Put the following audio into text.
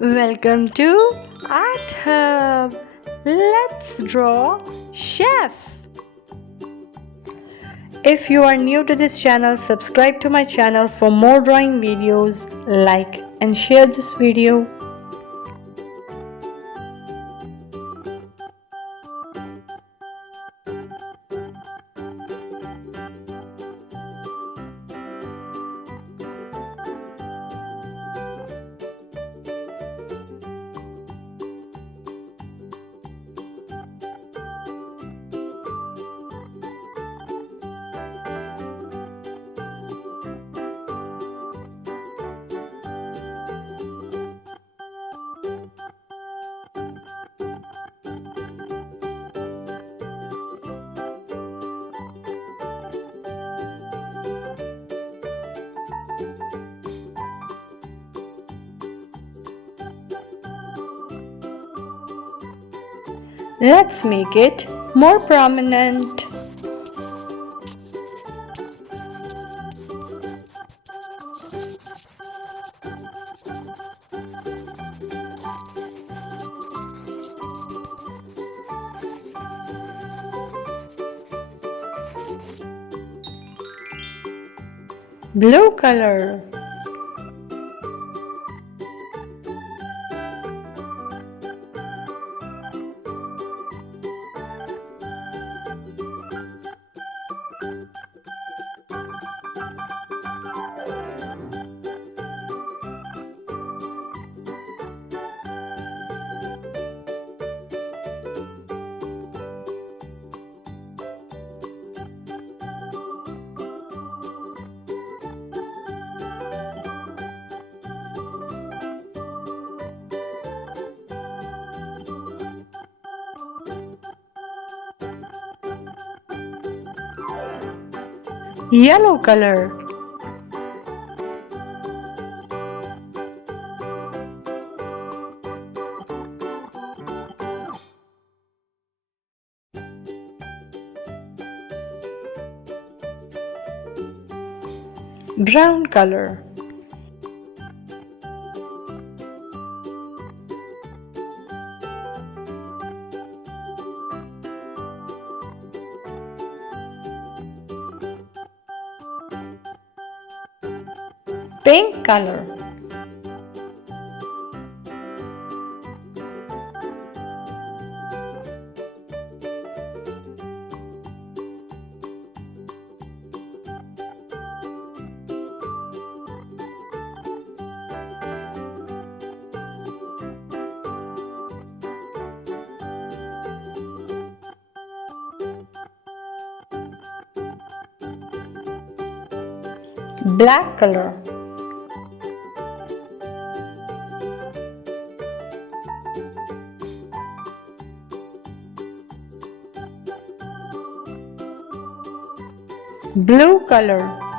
Welcome to Art Hub. Let's draw chef. If you are new to this channel, subscribe to my channel for more drawing videos. Like and share this video. Let's make it more prominent. Blue color. Yellow color. Brown color. Pink color. Black color. Blue color.